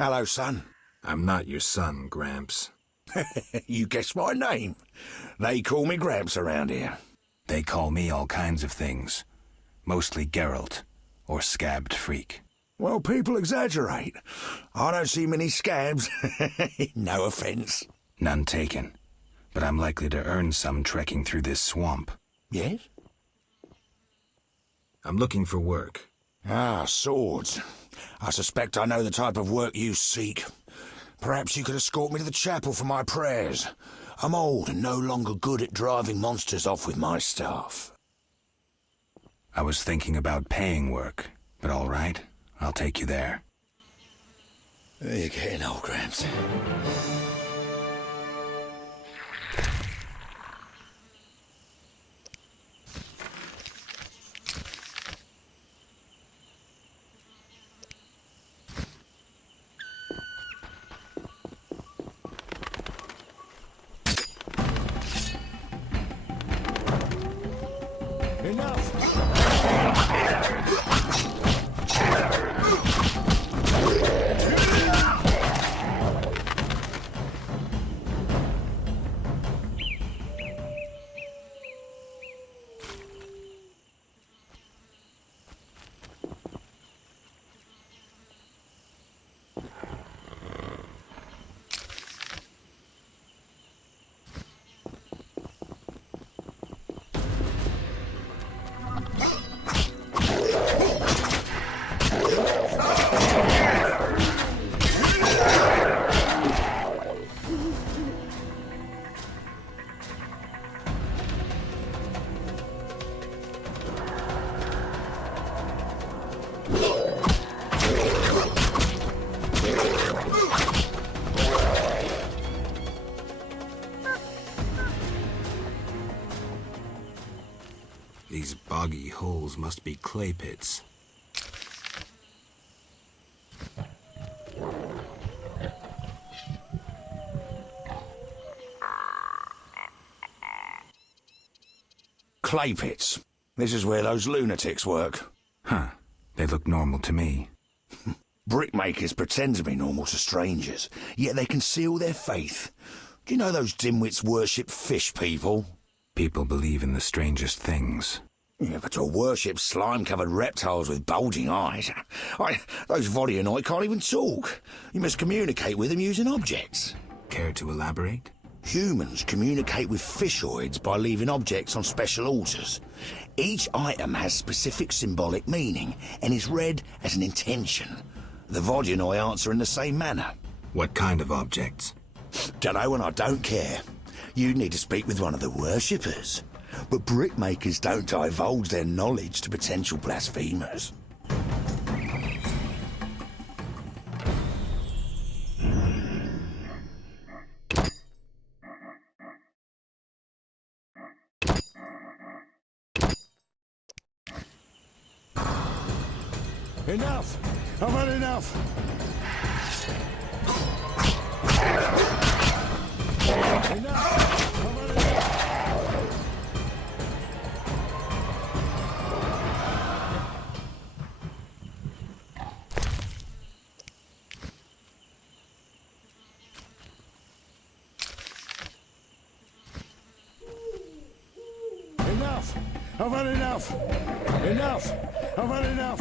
Hello, son. I'm not your son, Gramps. You guessed my name. They call me Gramps around here. They call me all kinds of things. Mostly Geralt, or Scabbed Freak. Well, people exaggerate. I don't see many scabs. No offense. None taken. But I'm likely to earn some trekking through this swamp. Yes? I'm looking for work. Ah, swords. I suspect I know the type of work you seek. Perhaps you could escort me to the chapel for my prayers. I'm old and no longer good at driving monsters off with my staff. I was thinking about paying work, but all right, I'll take you there. You're getting old, Gramps. These boggy holes must be clay pits. Clay pits. This is where those lunatics work. Huh. They look normal to me. Brickmakers pretend to be normal to strangers, yet they conceal their faith. Do you know those dimwits worship fish people? People believe in the strangest things. Yeah, but to worship slime-covered reptiles with bulging eyes. Those Vodyanoi can't even talk. You must communicate with them using objects. Care to elaborate? Humans communicate with fishoids by leaving objects on special altars. Each item has specific symbolic meaning and is read as an intention. The Vodyanoi answer in the same manner. What kind of objects? Dunno, and I don't care. You need to speak with one of the worshippers. But brickmakers don't divulge their knowledge to potential blasphemers. Enough! I've had enough! Enough! I've had enough! Enough! I've had enough!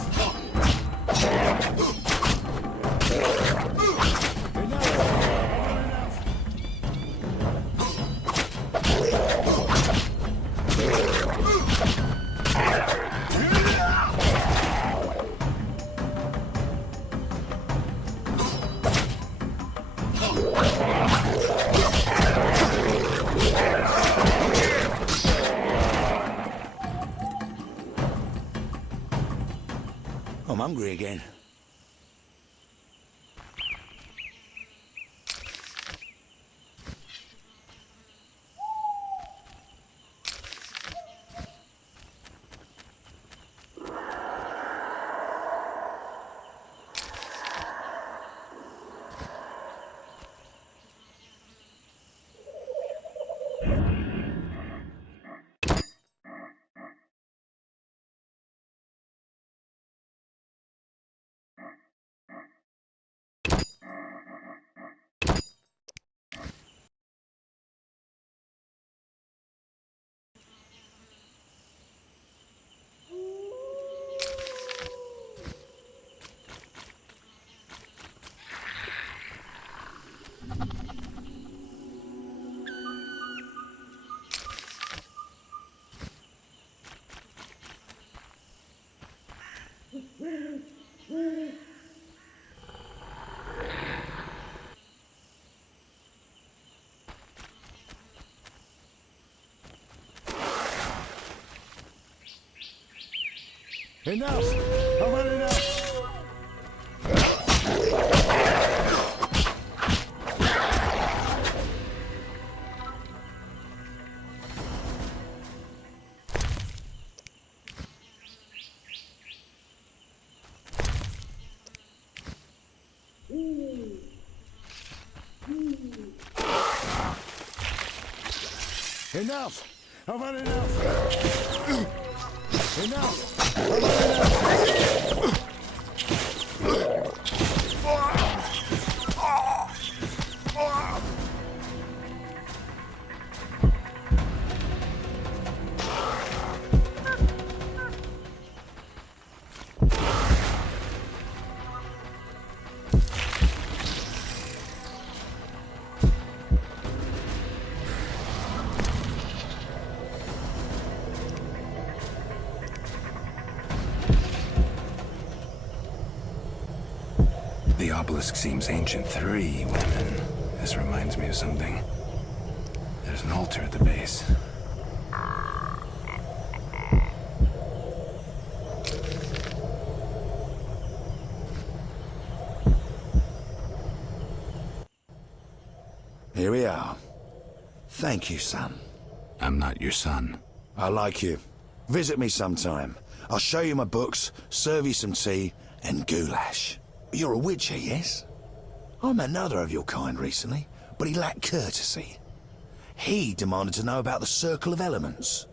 I'm hungry again. Enough! I've had enough! Enough! I've had enough! Enough! I've had enough! The obelisk seems ancient. 3 women. This reminds me of something. There's an altar at the base. Here we are. Thank you, son. I'm not your son. I like you. Visit me sometime. I'll show you my books, serve you some tea, and goulash. You're a witcher, yes? I met another of your kind recently, but he lacked courtesy. He demanded to know about the Circle of Elements.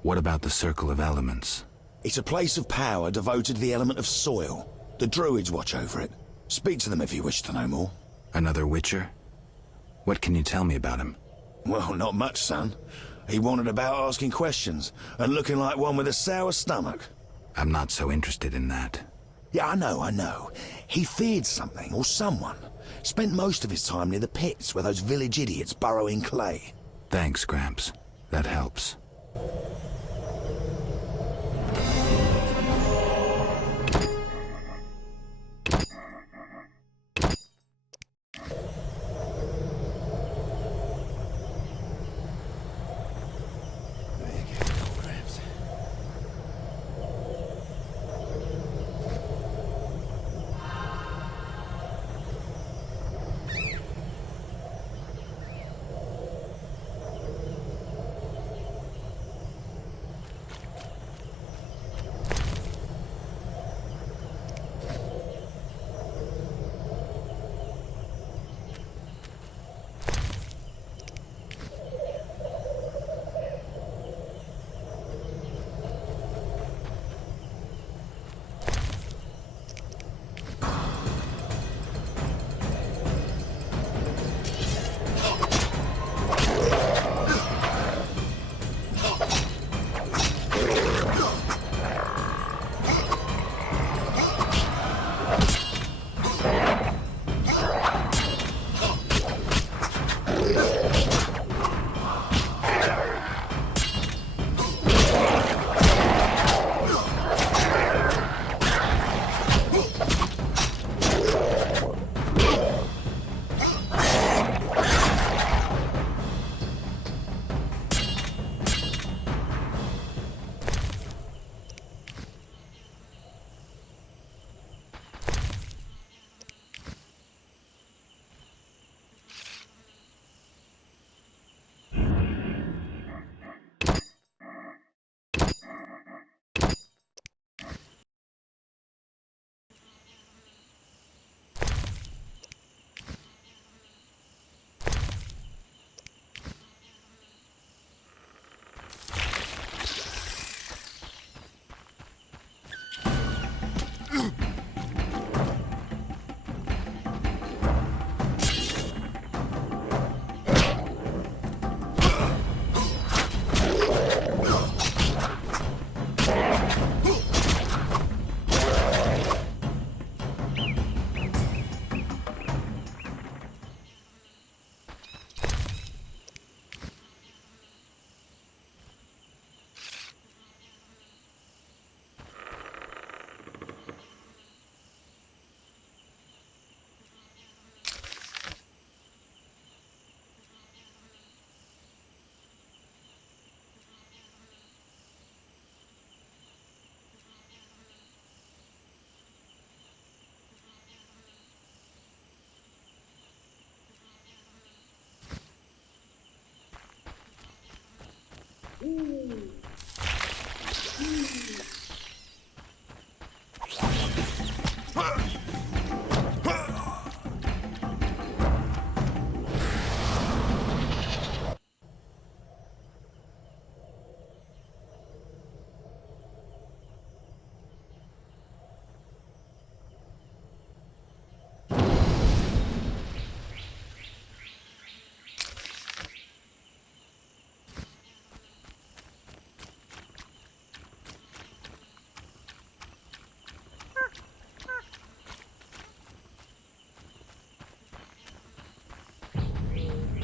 What about the Circle of Elements? It's a place of power devoted to the element of soil. The druids watch over it. Speak to them if you wish to know more. Another witcher? What can you tell me about him? Well, not much, son. He wandered about asking questions, and looking like one with a sour stomach. I'm not so interested in that. Yeah, I know. He feared something, or someone. Spent most of his time near the pits where those village idiots burrow in clay. Thanks, Gramps. That helps.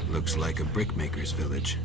Looks like a brickmaker's village.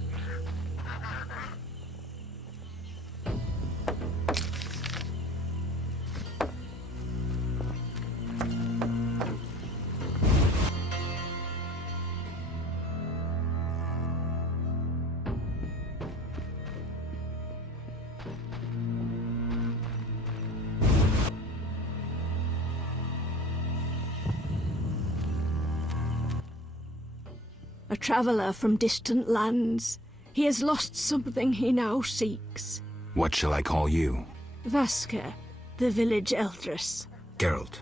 A traveller from distant lands. He has lost something he now seeks. What shall I call you? Vasker, the village eldress. Geralt.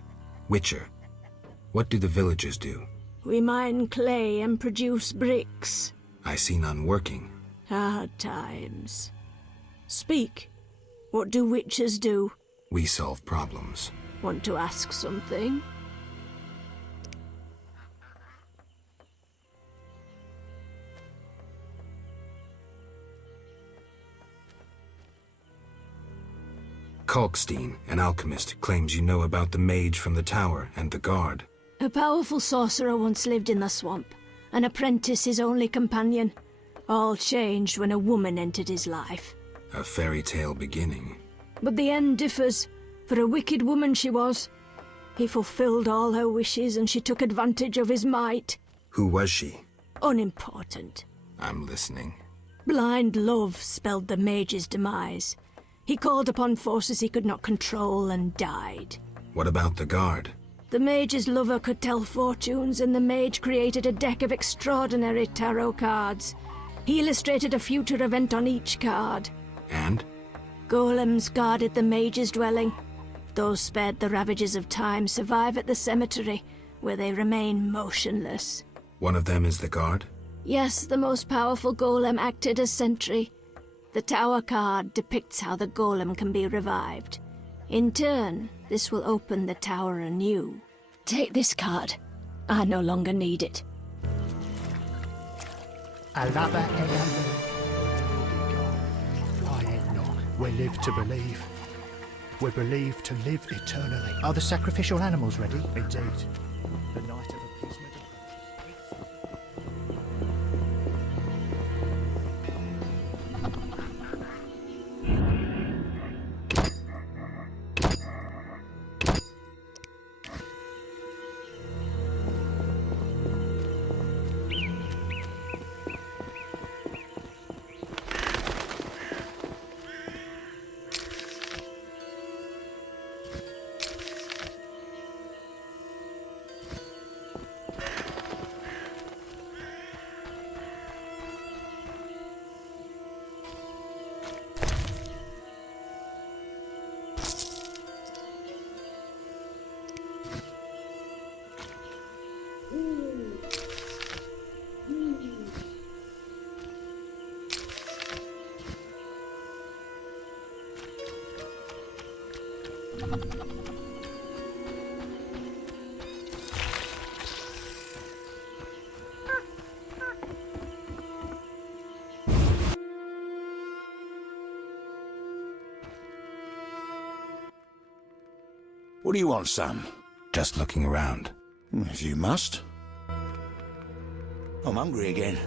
Witcher. What do the villagers do? We mine clay and produce bricks. I see none working. Hard times. Speak. What do witchers do? We solve problems. Want to ask something? Kalkstein, an alchemist, claims you know about the mage from the tower and the guard. A powerful sorcerer once lived in the swamp, an apprentice his only companion. All changed when a woman entered his life. A fairy tale beginning. But the end differs, for a wicked woman she was. He fulfilled all her wishes and she took advantage of his might. Who was she? Unimportant. I'm listening. Blind love spelled the mage's demise. He called upon forces he could not control and died. What about the guard? The mage's lover could tell fortunes, and the mage created a deck of extraordinary tarot cards. He illustrated a future event on each card. And? Golems guarded the mage's dwelling. Those spared the ravages of time survive at the cemetery, where they remain motionless. One of them is the guard? Yes, the most powerful golem acted as sentry. The tower card depicts how the golem can be revived. In turn, this will open the tower anew. Take this card. I no longer need it. Alaba I ain't not. We live to believe. We believe to live eternally. Are the sacrificial animals ready? Indeed. The night of appeasement. What do you want, son? Just looking around. If you must. I'm hungry again.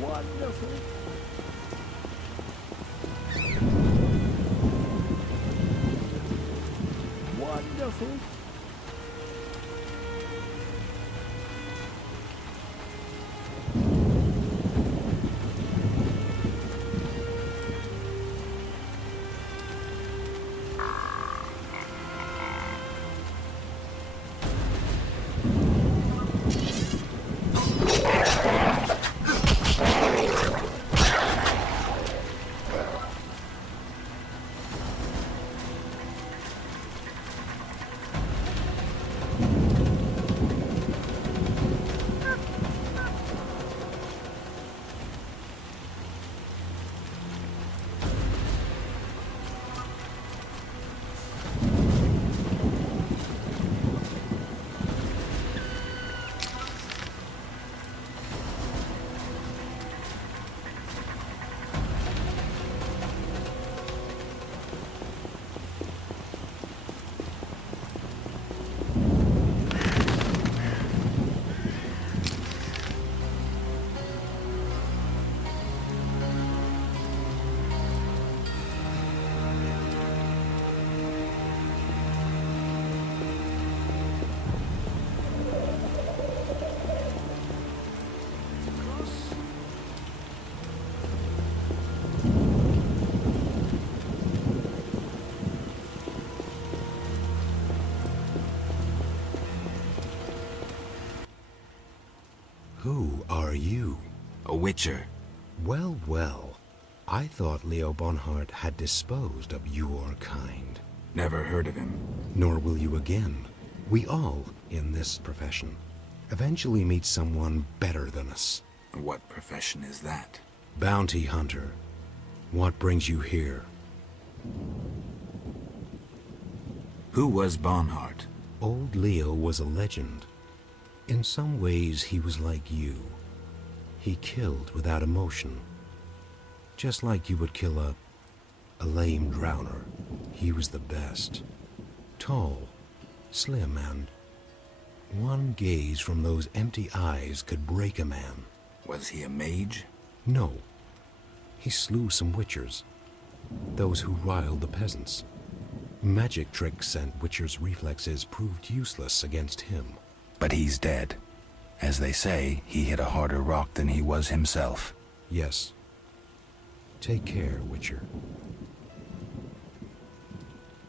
Wonderful. Wonderful. Who are you? A witcher. Well, well. I thought Leo Bonhart had disposed of your kind. Never heard of him. Nor will you again. We all, in this profession, eventually meet someone better than us. What profession is that? Bounty hunter. What brings you here? Who was Bonhart? Old Leo was a legend. In some ways, he was like you. He killed without emotion. Just like you would kill a lame drowner. He was the best. Tall, slim, and one gaze from those empty eyes could break a man. Was he a mage? No. He slew some witchers. Those who riled the peasants. Magic tricks and witchers' reflexes proved useless against him. But he's dead. As they say, he hit a harder rock than he was himself. Yes. Take care, Witcher.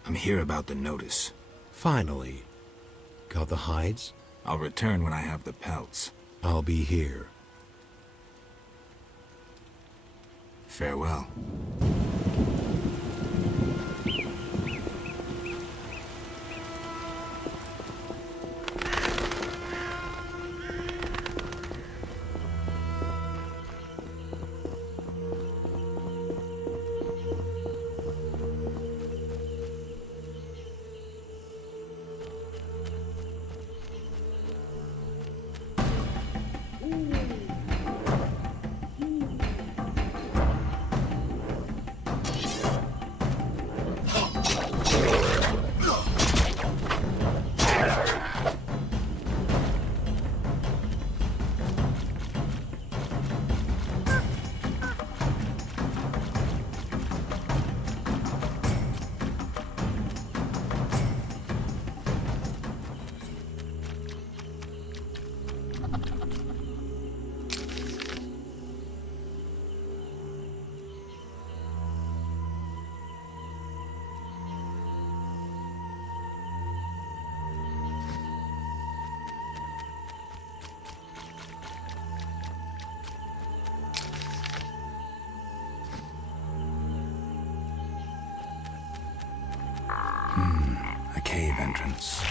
I'm here about the notice. Finally. Got the hides? I'll return when I have the pelts. I'll be here. Farewell. a cave entrance.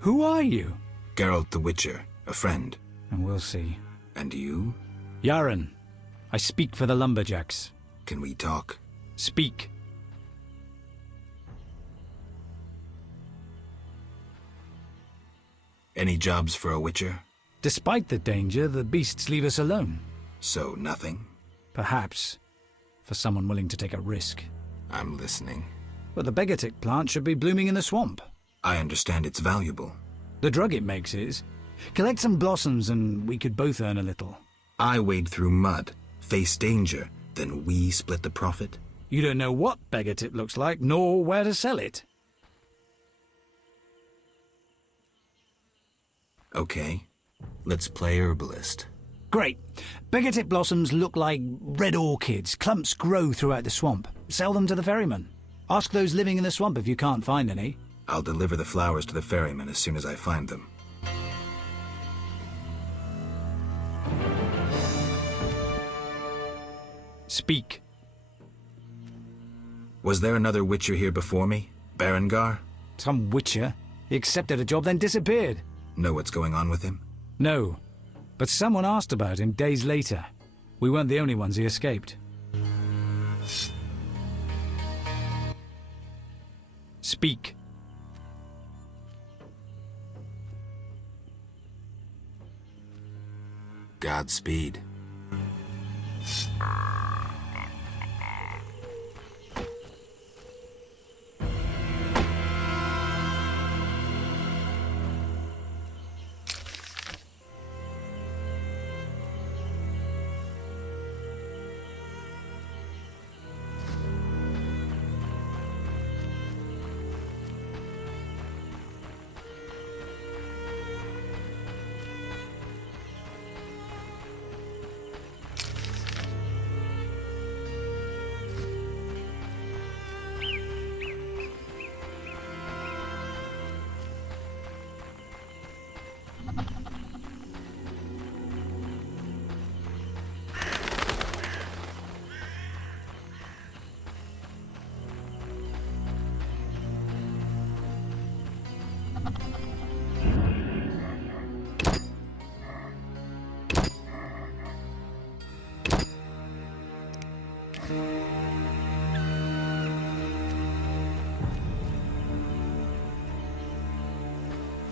Who are you? Geralt the Witcher, a friend. And we'll see. And you? Yaren, I speak for the Lumberjacks. Can we talk? Speak. Any jobs for a Witcher? Despite the danger, the beasts leave us alone. So nothing? Perhaps. For someone willing to take a risk. I'm listening. But the Begatic plant should be blooming in the swamp. I understand it's valuable. The drug it makes is. Collect some blossoms and we could both earn a little. I wade through mud, face danger, then we split the profit? You don't know what Begatip looks like, nor where to sell it. Okay, let's play herbalist. Great. Begatip blossoms look like red orchids. Clumps grow throughout the swamp. Sell them to the ferryman. Ask those living in the swamp if you can't find any. I'll deliver the flowers to the ferryman as soon as I find them. Speak. Was there another Witcher here before me? Berengar? Some Witcher. He accepted a job, then disappeared. Know what's going on with him? No. But someone asked about him days later. We weren't the only ones he escaped. Speak. Godspeed.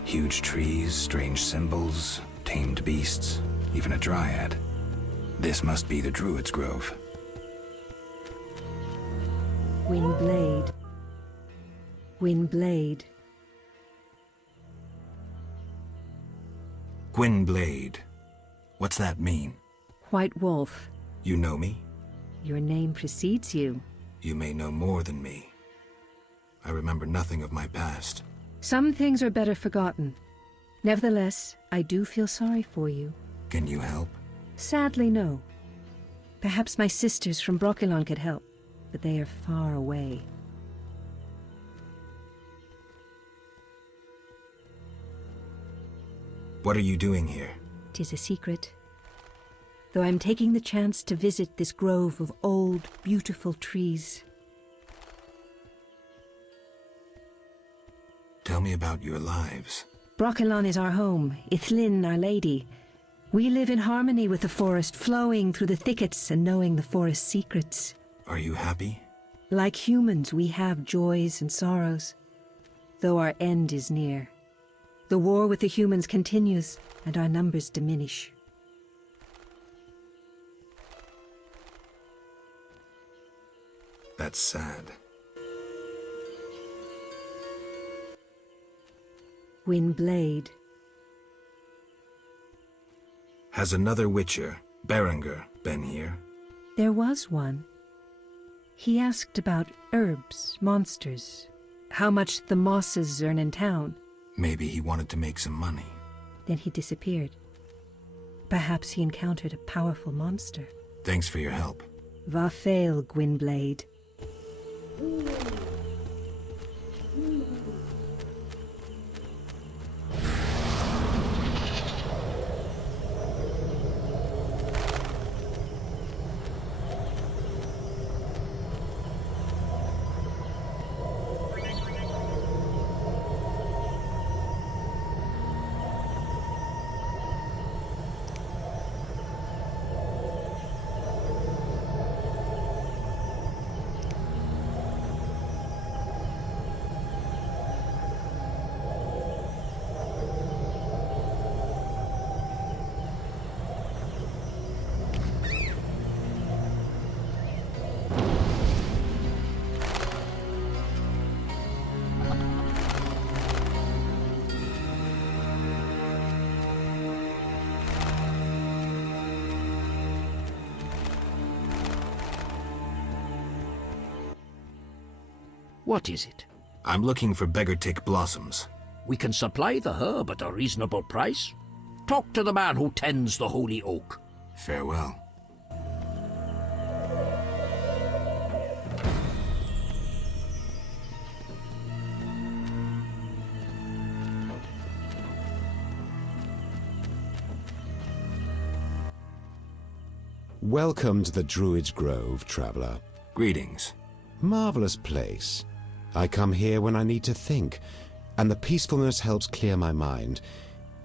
Huge trees, strange symbols, tamed beasts, even a dryad. This must be the Druid's Grove. Windblade. Windblade. Gwynblade. What's that mean? White Wolf. You know me? Your name precedes you. You may know more than me. I remember nothing of my past. Some things are better forgotten. Nevertheless, I do feel sorry for you. Can you help? Sadly, no. Perhaps my sisters from Brokilon could help, but they are far away. What are you doing here? 'Tis a secret. Though I'm taking the chance to visit this grove of old, beautiful trees. Tell me about your lives. Brokilon is our home, Ithlin our lady. We live in harmony with the forest, flowing through the thickets and knowing the forest's secrets. Are you happy? Like humans, we have joys and sorrows, though our end is near. The war with the humans continues, and our numbers diminish. That's sad. Gwynblade. Has another Witcher, Berenger, been here? There was one. He asked about herbs, monsters, how much the Mosses earn in town. Maybe he wanted to make some money. Then he disappeared. Perhaps he encountered a powerful monster. Thanks for your help. Va fail, Gwynblade. What is it? I'm looking for Beggartick blossoms. We can supply the herb at a reasonable price. Talk to the man who tends the holy oak. Farewell. Welcome to the Druid's Grove, traveler. Greetings. Marvelous place. I come here when I need to think, and the peacefulness helps clear my mind.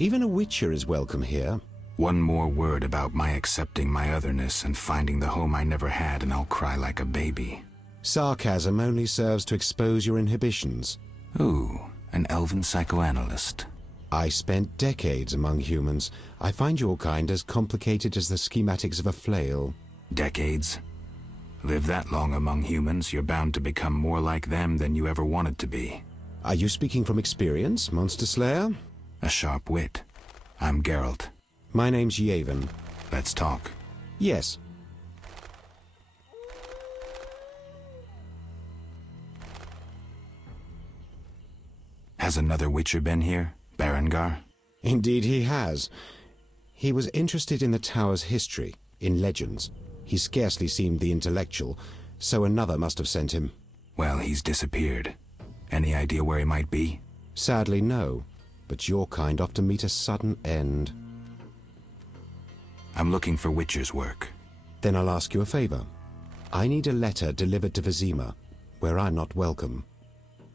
Even a witcher is welcome here. One more word about my accepting my otherness and finding the home I never had, and I'll cry like a baby. Sarcasm only serves to expose your inhibitions. Ooh, an elven psychoanalyst. I spent decades among humans. I find your kind as complicated as the schematics of a flail. Decades? Live that long among humans, you're bound to become more like them than you ever wanted to be. Are you speaking from experience, Monster Slayer? A sharp wit. I'm Geralt. My name's Yavin. Let's talk. Yes. Has another Witcher been here? Berengar? Indeed he has. He was interested in the tower's history, in legends. He scarcely seemed the intellectual, so another must have sent him. Well, he's disappeared. Any idea where he might be? Sadly, no. But your kind often meet a sudden end. I'm looking for Witcher's work. Then I'll ask you a favor. I need a letter delivered to Vizima, where I'm not welcome.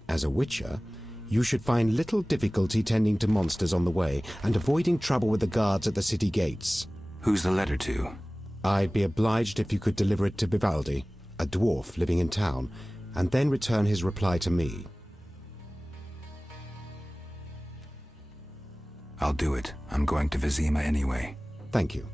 As a Witcher, you should find little difficulty tending to monsters on the way and avoiding trouble with the guards at the city gates. Who's the letter to? I'd be obliged if you could deliver it to Vivaldi, a dwarf living in town, and then return his reply to me. I'll do it. I'm going to Vizima anyway. Thank you.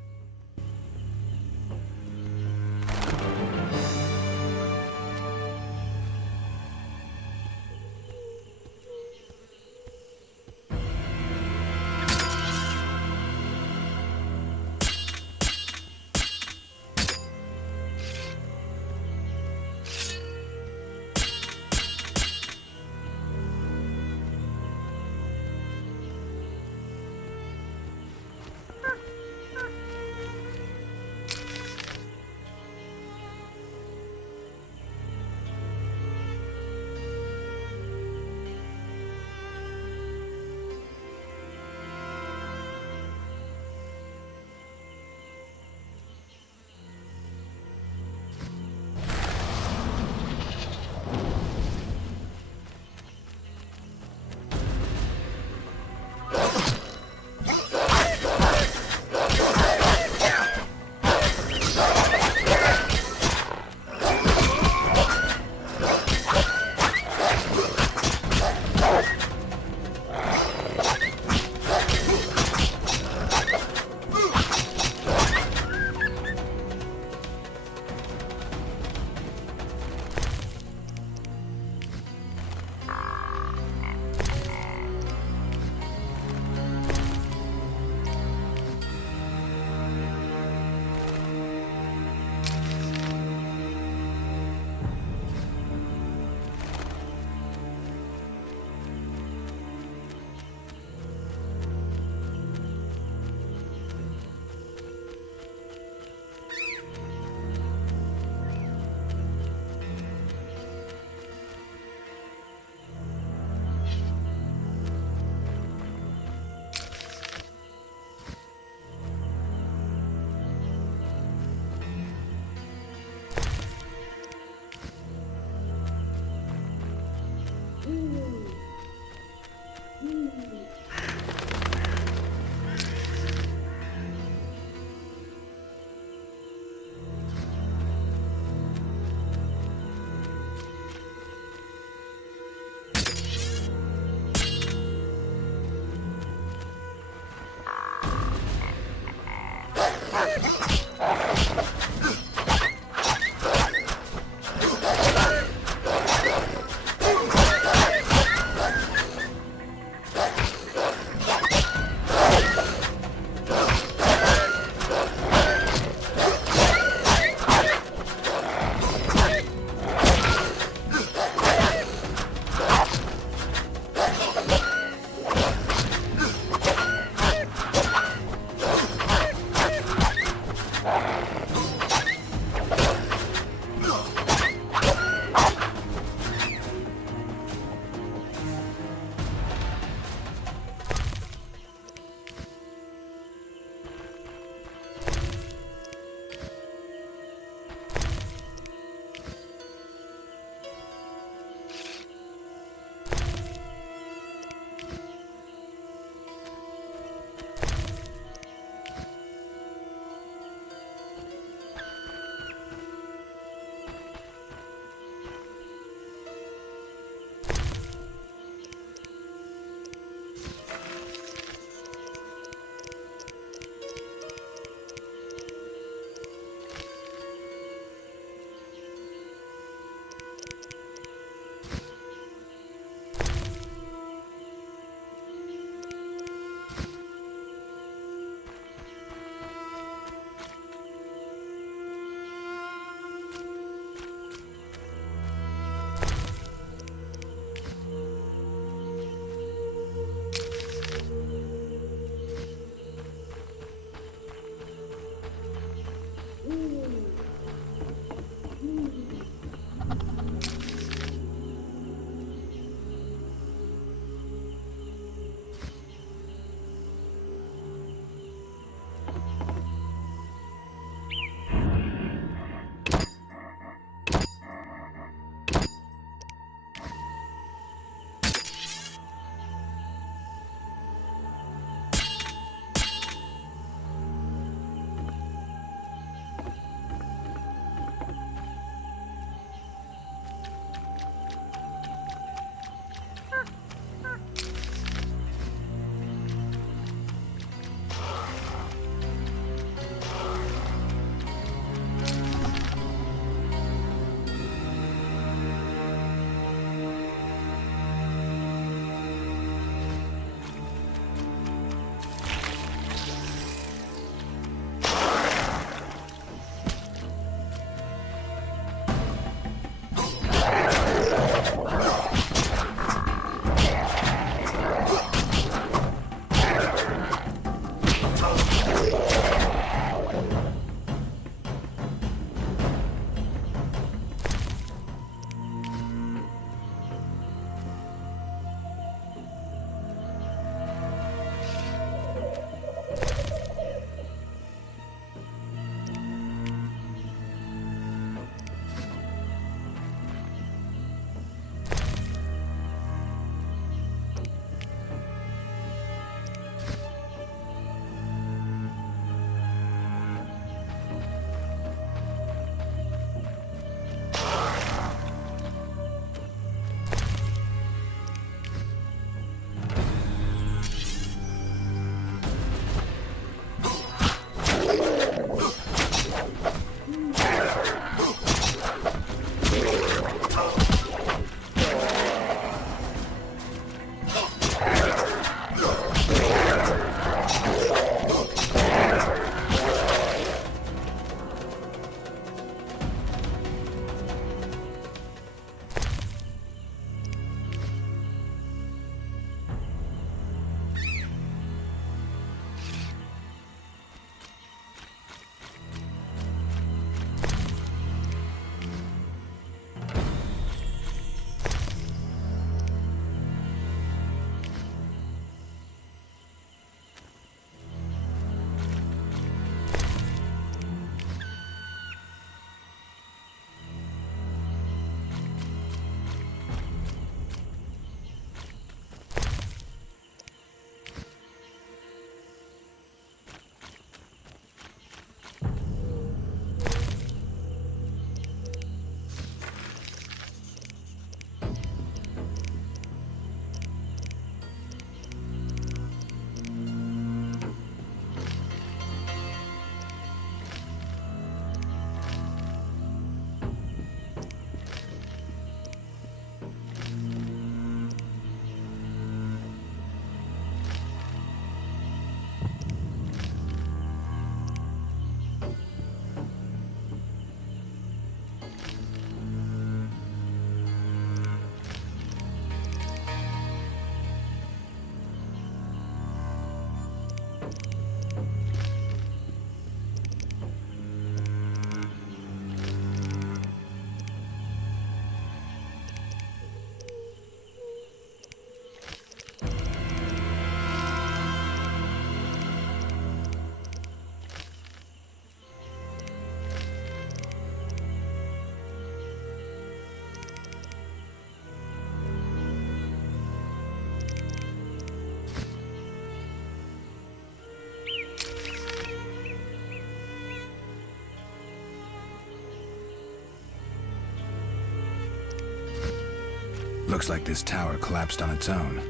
Looks like this tower collapsed on its own.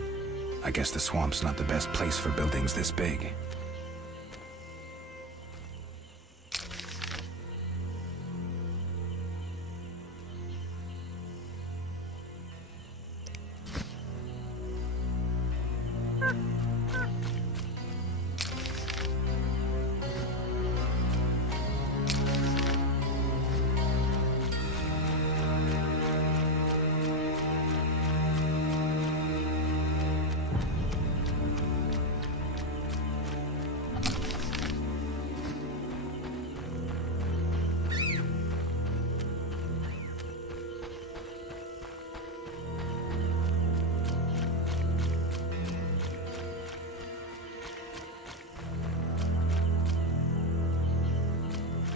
I guess the swamp's not the best place for buildings this big.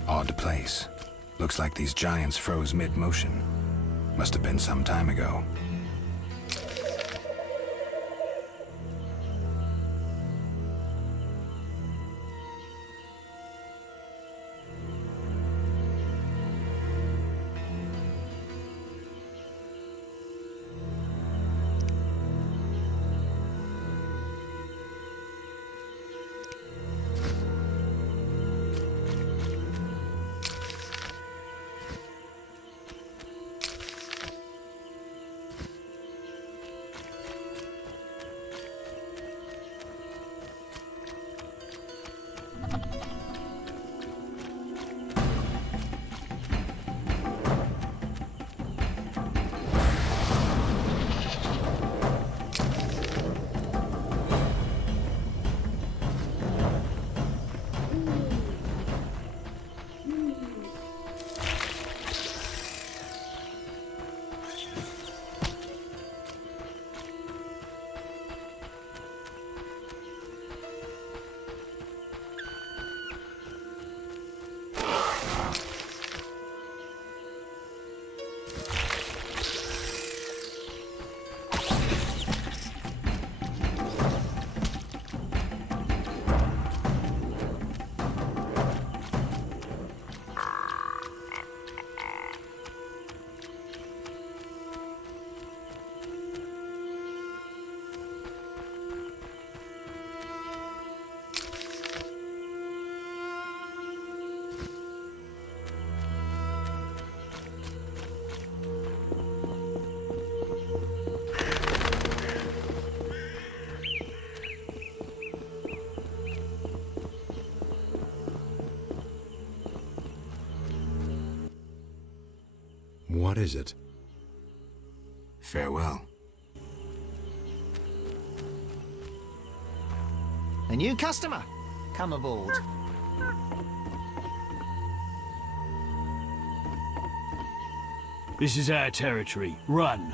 Odd place. Looks like these giants froze mid-motion. Must have been some time ago. What is it? Farewell. A new customer. Come aboard. This is our territory. Run.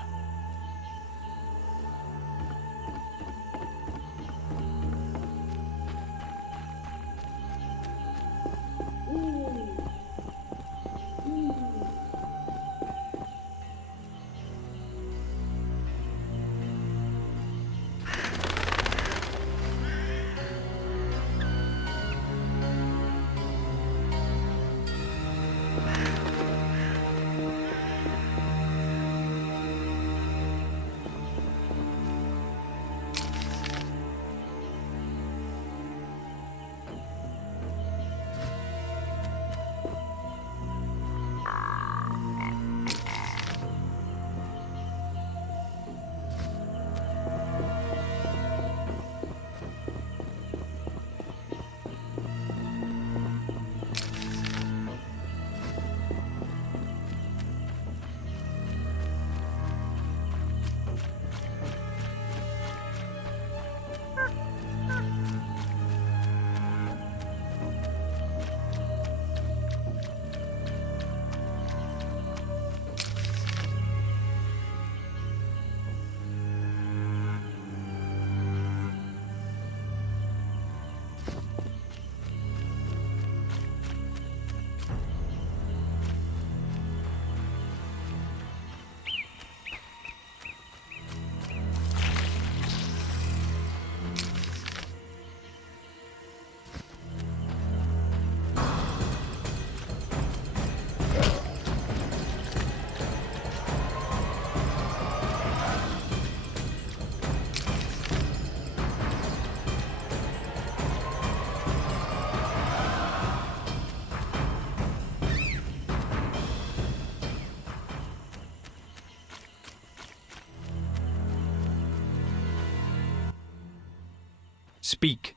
Speak.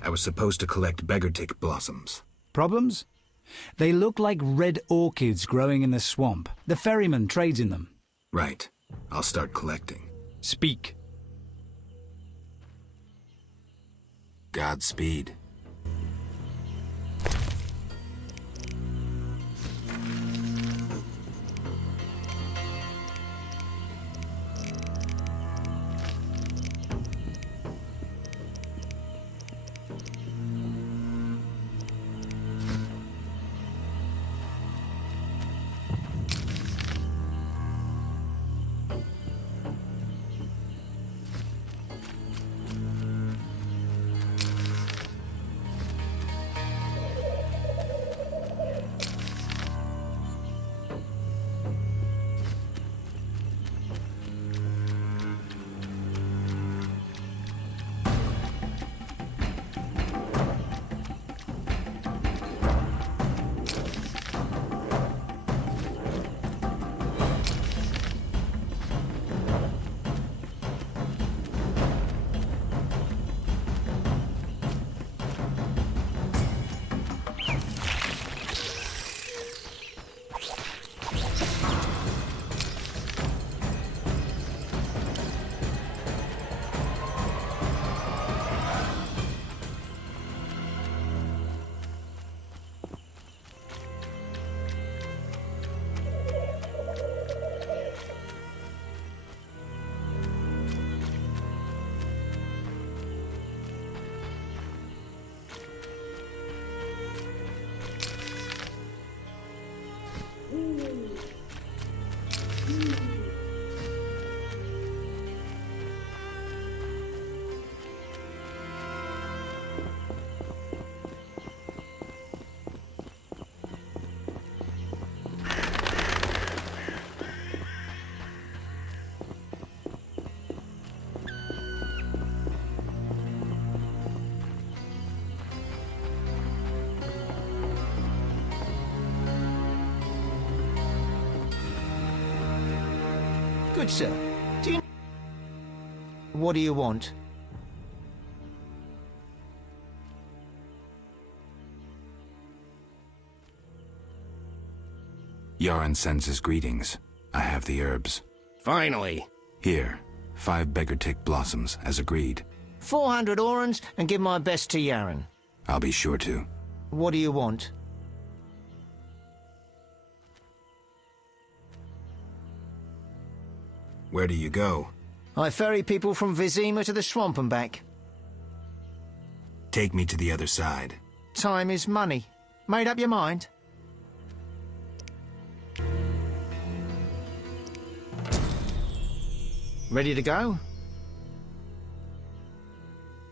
I was supposed to collect beggartick blossoms. Problems? They look like red orchids growing in the swamp. The ferryman trades in them. Right. I'll start collecting. Speak. Godspeed. Good sir. Do you... What do you want? Yaron sends his greetings. I have the herbs. Finally. Here, 5 beggartick blossoms, as agreed. 400 orans and give my best to Yaron. I'll be sure to. What do you want? Where do you go? I ferry people from Vizima to the swamp and back. Take me to the other side. Time is money. Made up your mind? Ready to go?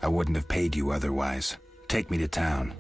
I wouldn't have paid you otherwise. Take me to town.